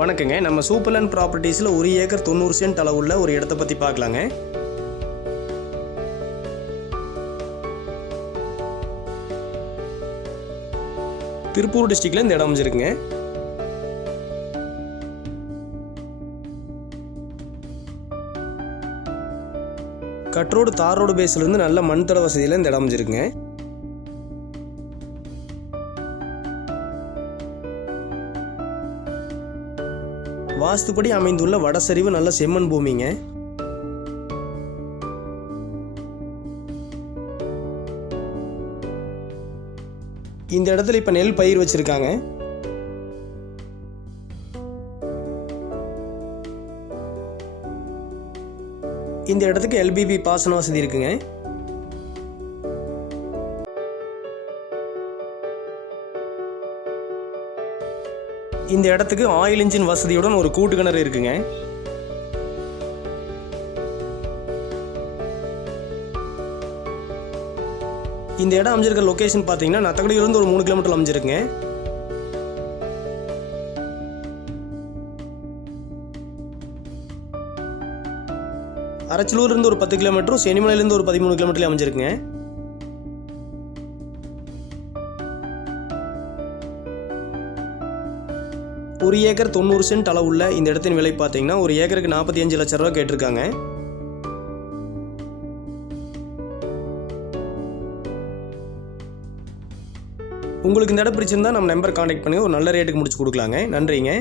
வணக்கங்க. நம்ம சூப்பர்லேண்ட் ப்ராப்பர்ட்டிஸில் ஒரு ஏக்கர் தொண்ணூறு சென்ட் அளவுள்ள ஒரு இடத்த பற்றி பார்க்கலாங்க. திருப்பூர் டிஸ்ட்ரிக்டில் இந்த இடம் அமைஞ்சிருக்குங்க. கட்ரோடு தார் ரோடு பேஸ்லேருந்து நல்ல மண் தட வசதியில் இந்த இடம் அமைஞ்சிருக்குங்க. வாஸ்துப்படி அமைந்துள்ள வடசரிவு நல்ல செம்மண் பூமிங்க. இந்த இடத்துல இப்போ நெல் பயிர் வச்சிருக்காங்க. இந்த இடத்துக்கு எல்பிபி பாசன வசதி இருக்குங்க. இந்த இடத்துக்கு ஆயில் இன்ஜின் வசதியுடன் ஒரு கூட்டு கிணறு இருக்குங்க. இந்த இடம் அமைஞ்சிருக்க லொக்கேஷன் பார்த்தீங்கன்னா நத்தக்கடியிலிருந்து ஒரு மூணு கிலோமீட்டர் அமைஞ்சிருக்குங்க. அரச்சலூர்லேருந்து ஒரு பத்து கிலோமீட்டரும் செனிமலையிலேருந்து ஒரு பதிமூணு கிலோமீட்டர்ல அமைஞ்சிருக்குங்க. ஒரு ஏக்கர் தொண்ணூறு சென்ட் அளவுள்ள இந்த இடத்தின் விலை பார்த்தீங்கன்னா ஒரு ஏக்கருக்கு நாற்பத்தி அஞ்சு லட்ச ரூபா கேட்டிருக்காங்க. உங்களுக்கு இந்த இடம் பிடிச்சிருந்தா நம்ம நம்பர் காண்டாக்ட் பண்ணி ஒரு நல்ல ரேட்டுக்கு முடிச்சு கொடுக்கலாங்க. நன்றிங்க.